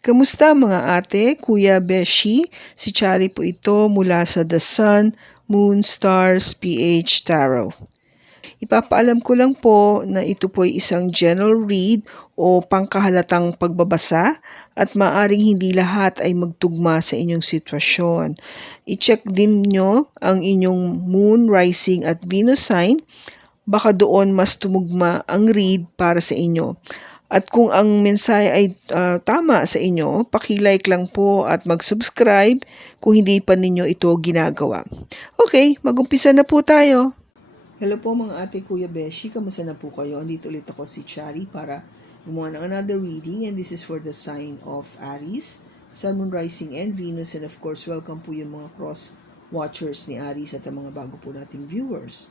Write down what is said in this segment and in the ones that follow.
Kamusta mga ate, kuya, beshi? Si Chari po ito mula sa The Sun, Moon, Stars, PH Tarot. Ipapaalam ko lang po na ito po ay isang general read o pangkahalatang pagbabasa at maaring hindi lahat ay magtugma sa inyong sitwasyon. I-check din nyo ang inyong Moon, Rising at Venus sign. Baka doon mas tumugma ang read para sa inyo. At kung ang mensahe ay tama sa inyo, paki-like lang po at mag-subscribe kung hindi pa ninyo ito ginagawa. Okay, mag-umpisa na po tayo. Hello po mga ate, kuya, beshi. Kamusta na po kayo? Andito ulit ako si Chari para gumawa ng another reading, and this is for the sign of Aries, Sun, Moon, Rising, and Venus. And of course, welcome po yung mga cross-watchers ni Aries at ang mga bago po nating viewers.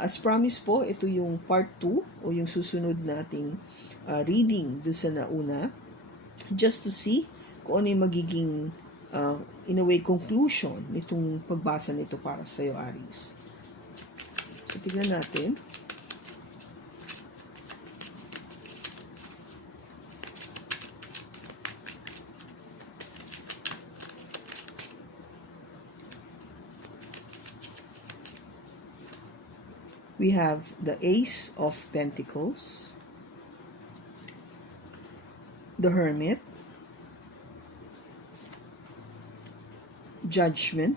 As promised po, ito yung part 2 o yung susunod nating reading doon sa nauna, just to see kung ano yung magiging in a way conclusion nitong pagbasa nito para sa iyo, Aries. So tignan natin. We have the Ace of Pentacles, the Hermit, Judgment,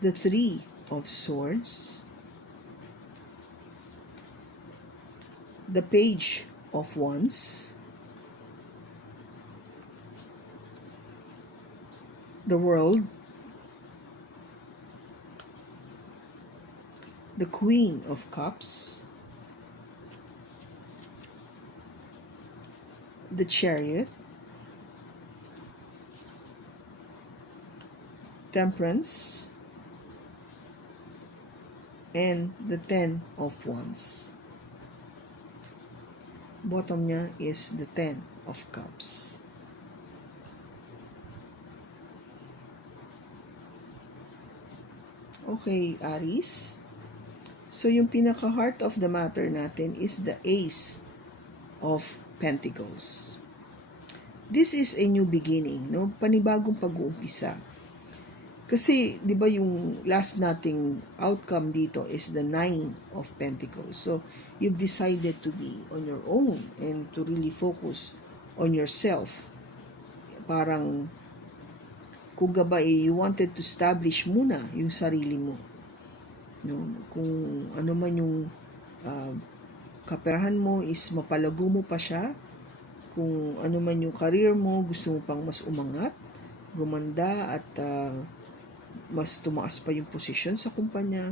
the Three of Swords, the Page of Wands, the World, the Queen of Cups, the Chariot, Temperance, and the Ten of Wands. Bottom niya is the Ten of Cups. Okay, Aries. So, yung pinaka-heart of the matter natin is the Ace of Pentacles. This is a new beginning, no? Panibagong pag-uumpisa. Kasi, di ba yung last nating outcome dito is the Nine of Pentacles. So, you've decided to be on your own and to really focus on yourself. Parang, kung gabay, you wanted to establish muna yung sarili mo. No? Kung ano man yung kaperahan mo is mapalago mo pa siya. Kung ano man yung career mo, gusto mo pang mas umangat, gumanda at mas tumaas pa yung posisyon sa kumpanya.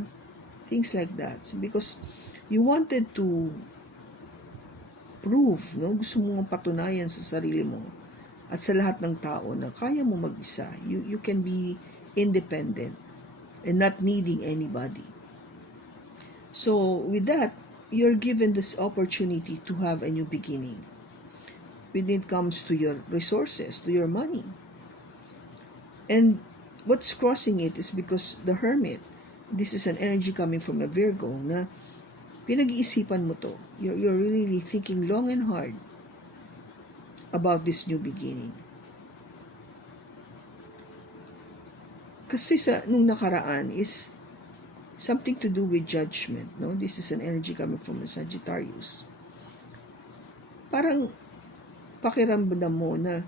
Things like that. So, because you wanted to prove, no? Gusto mo patunayan sa sarili mo at sa lahat ng tao na kaya mo mag-isa. You can be independent and not needing anybody. So, with that, you're given this opportunity to have a new beginning. When it comes to your resources, to your money. And what's crossing it is because the Hermit, this is an energy coming from a Virgo na pinag-iisipan mo to. You're really thinking long and hard about this new beginning. Kasi nung nakaraan is something to do with judgment, no? This is an energy coming from a Sagittarius. Parang pakiramdam mo na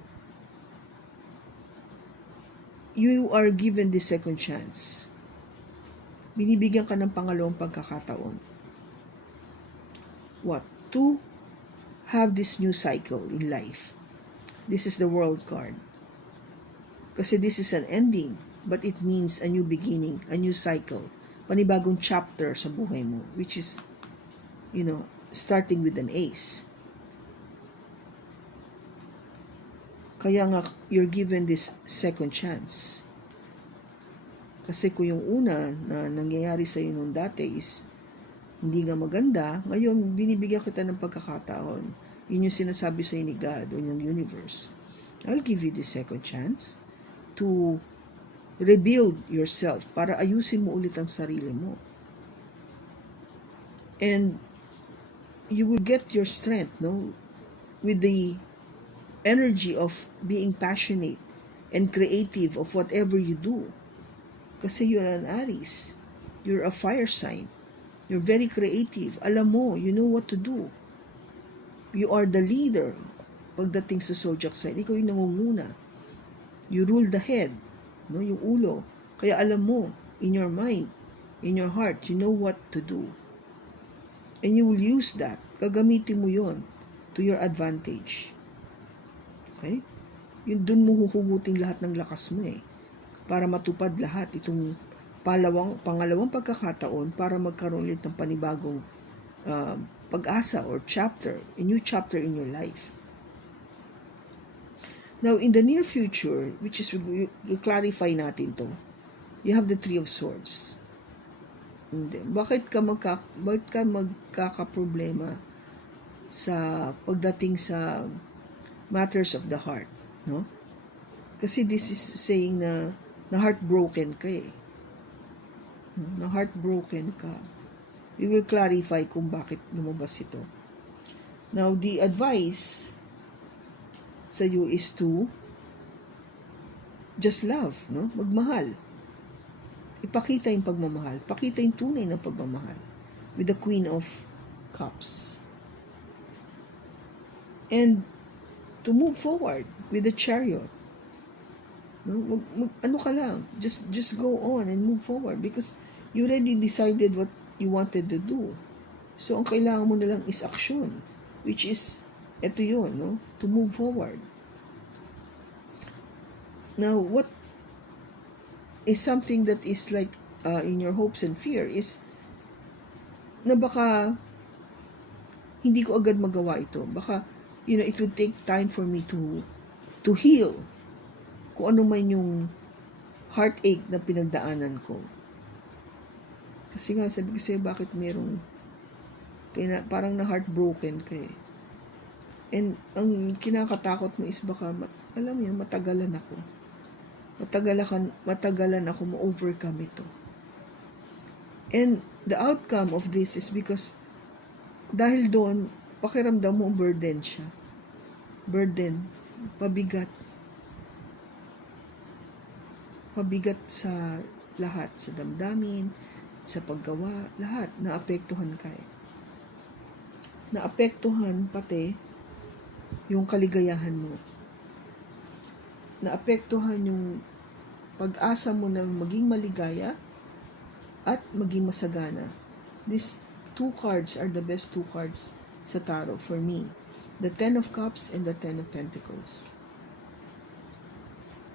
you are given the second chance. Binibigyan ka ng pangalawang pagkakataon. What? To have this new cycle in life. This is the World card. Kasi this is an ending, but it means a new beginning, a new cycle. Panibagong chapter sa buhay mo, which is, starting with an ace. Kaya nga, you're given this second chance. Kasi kung yung una na nangyayari sa iyo nung dati is hindi nga maganda, ngayon binibigyan kita ng pagkakataon. Yun yung sinasabi sa ni God o yung universe. I'll give you this second chance to rebuild yourself para ayusin mo ulit ang sarili mo. And you will get your strength, no, with the energy of being passionate and creative of whatever you do. Kasi you're an Aries. You're a fire sign. You're very creative. Alam mo, you know what to do. You are the leader. Pagdating sa zodiac sign, ikaw yung nangunguna. You rule the head, no, yung ulo. Kaya alam mo, in your mind, in your heart, you know what to do. And you will use that. Gagamitin mo yon to your advantage. Okay? Yun, dun mo huhugutin lahat ng lakas mo para matupad lahat itong pangalawang pagkakataon para magkaroon ulit ng panibagong pag-asa or chapter, a new chapter in your life. Now, in the near future, which is, i-clarify natin to, you have the Three of Swords. Bakit ka magkakaproblema sa pagdating sa matters of the heart, no? Kasi this is saying na heartbroken ka na heartbroken ka. We will clarify kung bakit lumabas ito. Now, the advice sa iyo is to just love, no? Magmahal. Ipakita yung pagmamahal. Pakita yung tunay na pagmamahal with the Queen of Cups. And to move forward with the Chariot. No? Ano ka lang, just go on and move forward because you already decided what you wanted to do. So, ang kailangan mo na lang is action, which is, eto yun, no? To move forward. Now, what is something that is like in your hopes and fear is na baka hindi ko agad magawa ito. Baka, it would take time for me to heal kung ano man yung heartache na pinagdaanan ko. Kasi nga, sabi ko sa'yo, bakit merong parang na heartbroken ka And ang kinakatakot mo is baka, alam niyo, matagalan ako ma-overcome ito. And the outcome of this is because dahil doon, pakiramdam mo burden siya. Burden, pabigat sa lahat, sa damdamin, sa paggawa, lahat, naapektuhan ka Naapektuhan pati yung kaligayahan mo. Naapektuhan yung pag-asa mo na maging maligaya at maging masagana. These two cards are the best two cards sa tarot for me. The Ten of Cups and the Ten of Pentacles.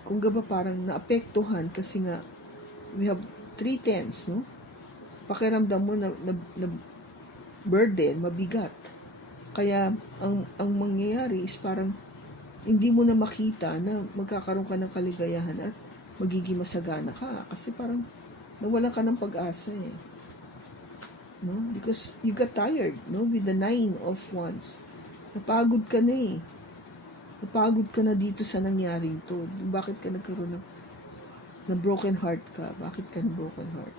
Kung ba parang naapektuhan kasi nga we have 3 tens, no? Pakiramdam mo na burden, mabigat. Kaya ang mangyayari is parang hindi mo na makita na magkakaroon ka ng kaligayahan at magiging masagana ka kasi parang nawalan ka ng pag-asa no? Because you got tired, no? With the 9 of Wands. Napagod ka na Napagod ka na dito sa nangyaring to. Bakit ka nagkaroon na broken heart ka? Bakit ka na broken heart?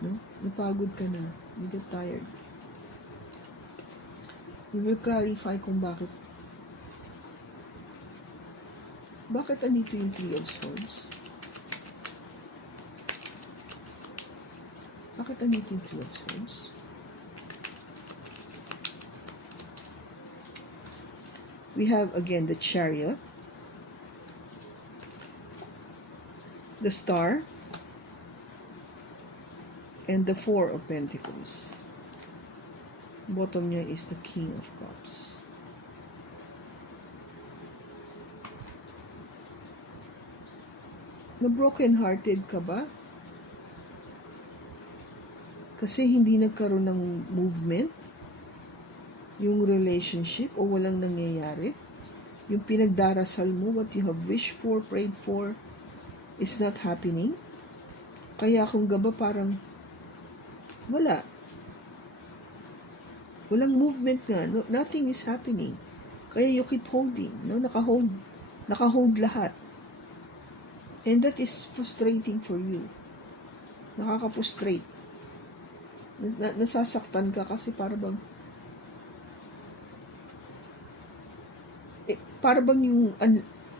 No? Napagod ka na. You get tired. We will clarify kung bakit. Bakit andito yung Three of Swords? Bakit andito yung Three of Swords? We have again the Chariot, the Star, and the Four of Pentacles. Bottom niya is the King of Cups. Na-broken-hearted ka ba? Kasi hindi nagkaroon ng movement yung relationship o walang nangyayari. Yung pinagdarasal mo, what you have wished for, prayed for, is not happening. Kaya kung gaba parang wala. Walang movement nga. No, nothing is happening. Kaya you keep holding. No? Naka-hold lahat. And that is frustrating for you. Nakaka-frustrate. nasasaktan ka kasi para bang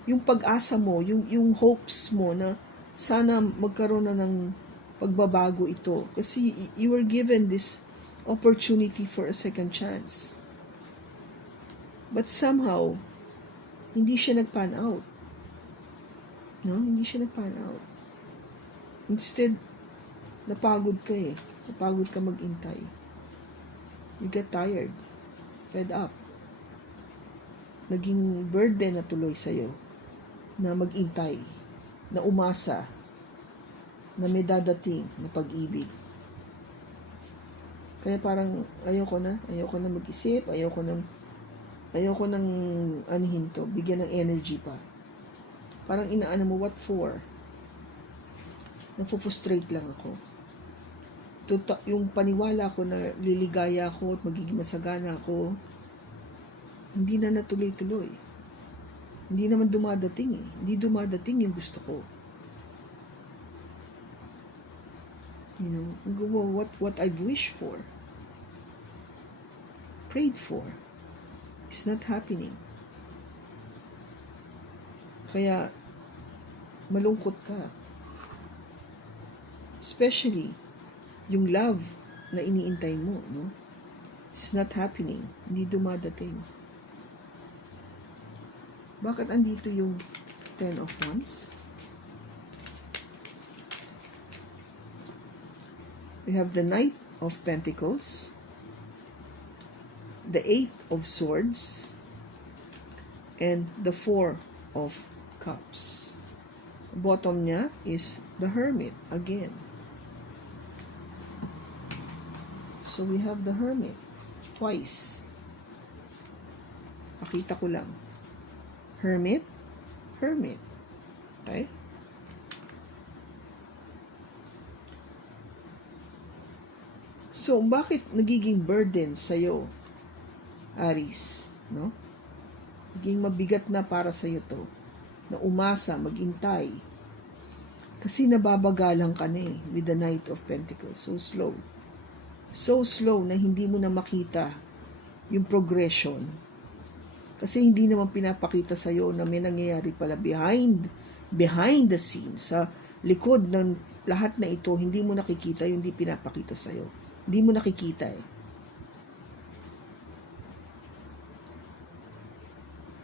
yung pag-asa mo, yung hopes mo na sana magkaroon na ng pagbabago ito. Kasi you were given this opportunity for a second chance. But somehow, hindi siya nag-pan out. No? Hindi siya nag-pan out. Instead, napagod ka eh. Napagod ka mag-intay. You get tired. Fed up. Naging burden na tuloy sa'yo na mag-intay, na umasa, na may dadating na pag-ibig. Kaya parang ayoko na mag-isip, ayoko nang anihin to, bigyan ng energy pa. Parang inaano mo, what for? Nafo-frustrate lang ako. Yung paniwala ko na liligaya ako at magiging masagana ako, hindi na natuloy-tuloy. Hindi naman dumadating eh. Hindi dumadating yung gusto ko. You know, what I've wished for, prayed for, is not happening. Kaya, malungkot ka. Especially, yung love na iniintay mo, no? It's not happening. Hindi dumadating. Bakit andito yung 10 of Wands? We have the Knight of Pentacles, the 8 of Swords, and the 4 of Cups. Bottom niya is the Hermit again. So we have the Hermit twice. Pakita ko lang. Hermit, Hermit. Okay? So, bakit nagiging burden sa'yo, Aries? No? Naging mabigat na para sa'yo to. Na umasa, maghintay. Kasi nababagalan ka na eh, with the Knight of Pentacles. So slow. So slow na hindi mo na makita yung progression. Kasi hindi naman pinapakita sa'yo na may nangyayari pala behind the scenes. Sa likod ng lahat na ito, hindi mo nakikita yung hindi pinapakita sa'yo. Hindi mo nakikita eh.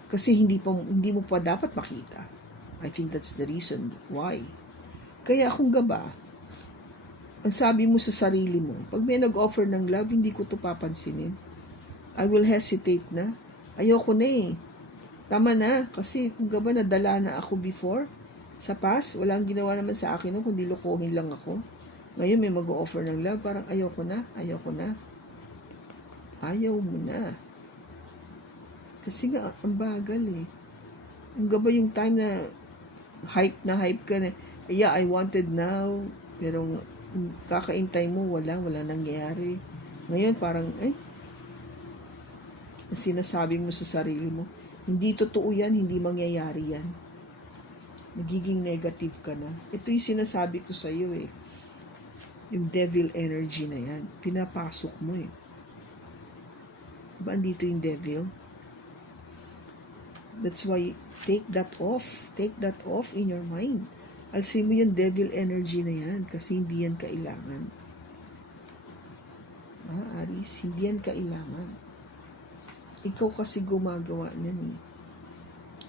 Kasi hindi mo pa dapat makita. I think that's the reason why. Kaya kung gaba, ang sabi mo sa sarili mo, pag may nag-offer ng love, hindi ko to papansinin. I will hesitate na. Ayoko na eh. Tama na. Kasi kung gaba nadala na ako before, sa past, walang ginawa naman sa akin no, kundi lokohin lang ako. Ngayon may mag-offer ng love, parang ayoko na. Ayaw mo na. Kasi nga, ang bagal eh. Ang gaba yung time na hype ka na, yeah, I wanted now, pero kakaintay mo, wala nangyayari. Ngayon, parang, sinasabi mo sa sarili mo, hindi totoo yan, hindi mangyayari yan. Nagiging negative ka na. Ito yung sinasabi ko sa iyo eh. Yung devil energy na yan, pinapasok mo eh. Diba andito yung devil? That's why, take that off. Take that off in your mind. Alsin mo yung devil energy na yan kasi hindi yan kailangan. Aries, hindi yan kailangan. Ikaw kasi gumagawa niyan eh.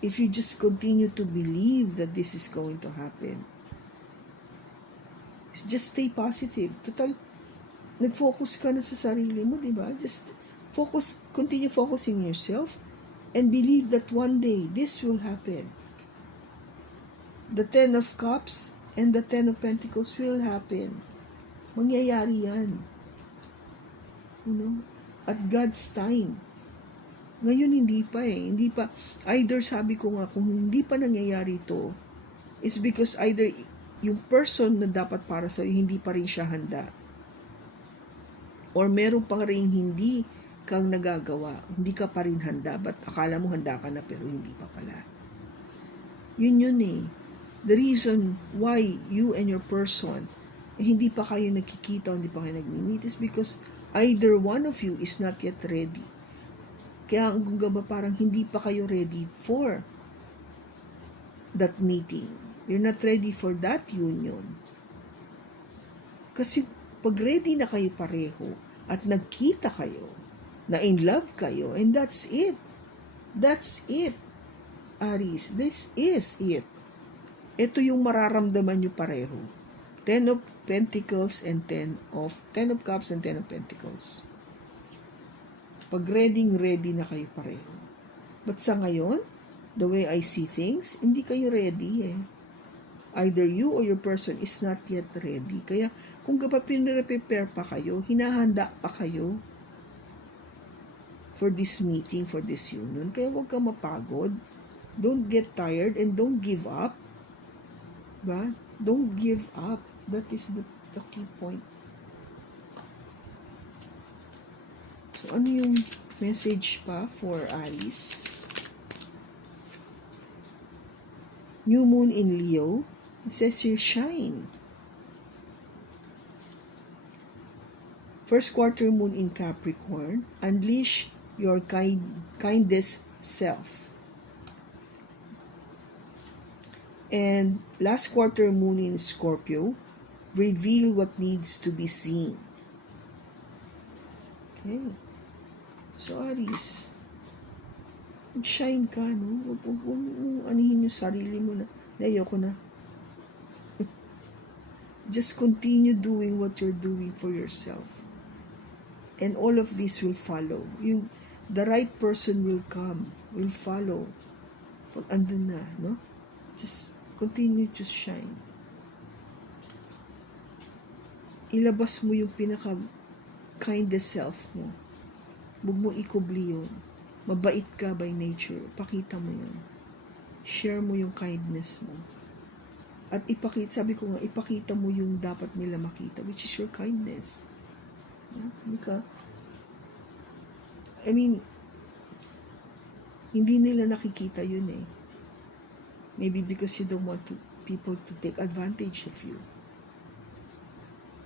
If you just continue to believe that this is going to happen, just stay positive. Total, nag-focus ka na sa sarili mo, di ba? Just continue focusing on yourself and believe that one day this will happen. The 10 of Cups and the 10 of Pentacles will happen. Mangyayari yan. You know? At God's time. Ngayon hindi pa eh. Hindi pa. Either sabi ko nga, kung hindi pa nangyayari ito, it's because either yung person na dapat para sa hindi pa rin siya handa. Or meron pa rin hindi kang nagagawa. Hindi ka pa rin handa. But akala mo handa ka na pero hindi pa pala. Yun eh. The reason why you and your person hindi pa kayo nakikita, hindi pa kayo nag-meet is because either one of you is not yet ready. Kaya ang gaba parang hindi pa kayo ready for that meeting. You're not ready for that union. Kasi pag ready na kayo pareho at nagkita kayo, na in love kayo, and that's it. That's it, Aries. This is it. Ito yung mararamdaman nyo pareho. 10 of Pentacles and 10 of Cups and 10 of Pentacles. Pag ready na kayo pareho. But sa ngayon, the way I see things, hindi kayo ready eh. Either you or your person is not yet ready. Kaya kung kapag pinre-prepare pa kayo, hinahanda pa kayo for this meeting, for this union. Kaya huwag kang mapagod. Don't get tired and don't give up. Ba? Don't give up. That is the key point. So, ano yung message pa for Aries? New Moon in Leo. It says you shine. First quarter moon in Capricorn. Unleash your kindest self. And last quarter moon in Scorpio, reveal what needs to be seen. Okay. So, Aries, mag-shine ka, no? Huwag anihin yung sarili mo na, ayoko na. Just continue doing what you're doing for yourself. And all of this will follow. The right person will come, will follow. Pag andun na, no? Just continue to shine. Ilabas mo yung pinaka-kindest self mo. Huwag mo ikubli yun. Mabait ka by nature. Pakita mo yun. Share mo yung kindness mo. At sabi ko nga, ipakita mo yung dapat nila makita, which is your kindness. Hindi nila nakikita yun eh. Maybe because you don't want people to take advantage of you.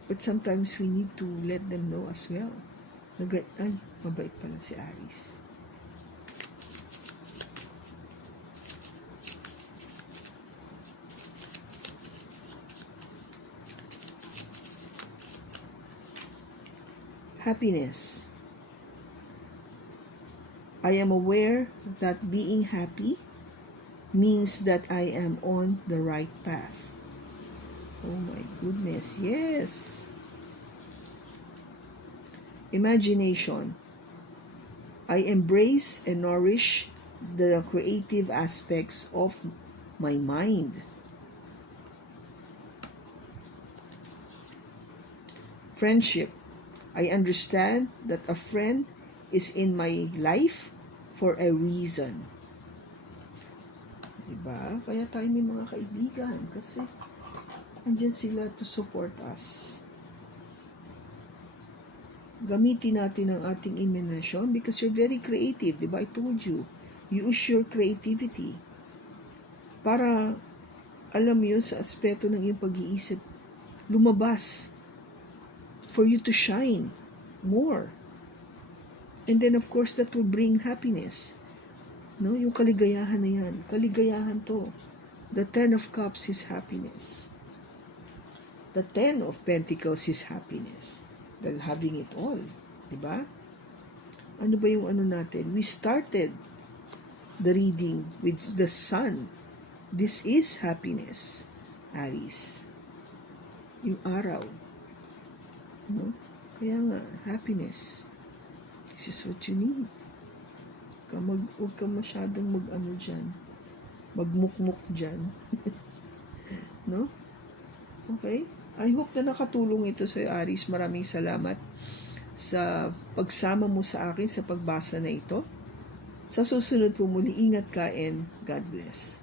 But sometimes we need to let them know as well. Ay, mabait pala si Aries. Happiness. I am aware that being happy means that I am on the right path. Oh my goodness, yes. Imagination. I embrace and nourish the creative aspects of my mind. Friendship. I understand that a friend is in my life for a reason. Diba? Kaya tayo may mga kaibigan kasi andyan sila to support us. Gamitin natin ang ating imagination because you're very creative. Diba? I told you. Use your creativity para alam mo yun sa aspeto ng iyong pag-iisip lumabas for you to shine more. And then of course that will bring happiness. No, yung kaligayahan na yan. Kaligayahan to. The 10 of Cups is happiness. The 10 of Pentacles is happiness. Dahil having it all. Diba? Ano ba yung ano natin? We started the reading with the sun. This is happiness, Aries. Yung araw. No? Kaya nga, happiness. This is what you need. Huwag ka masyadong magmukmuk dyan. No? Okay? I hope na nakatulong ito sa Aries. Maraming salamat sa pagsama mo sa akin sa pagbasa na ito. Sa susunod po muli, ingat ka and God bless.